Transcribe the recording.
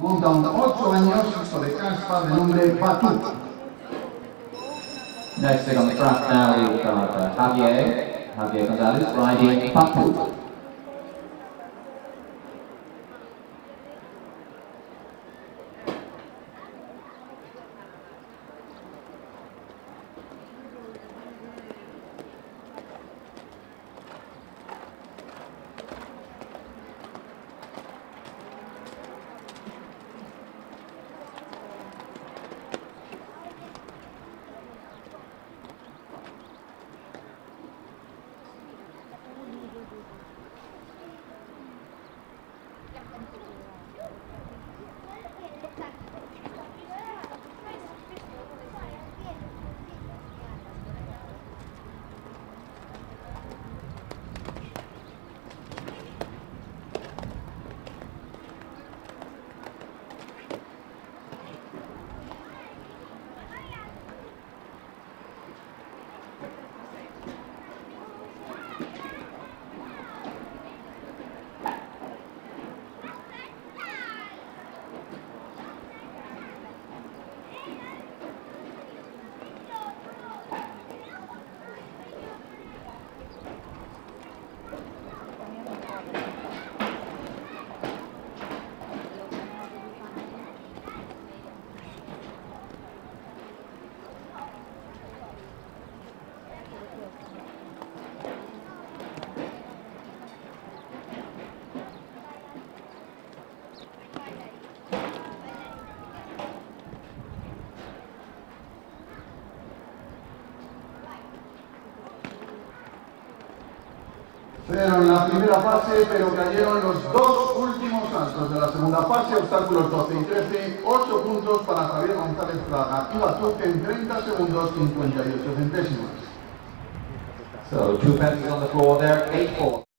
Monta un 8 años sobre caspa de nombre Batu. Next thing on the track now we've got Javier Gonzalez riding Batu. Cero en la primera fase, pero cayeron los dos últimos saltos de la segunda fase, obstáculos 12 y 13, 8 puntos para Javier González Fraga y Batu en 30 segundos 58 centésimas. So 2 penalties on the floor there, 8-4.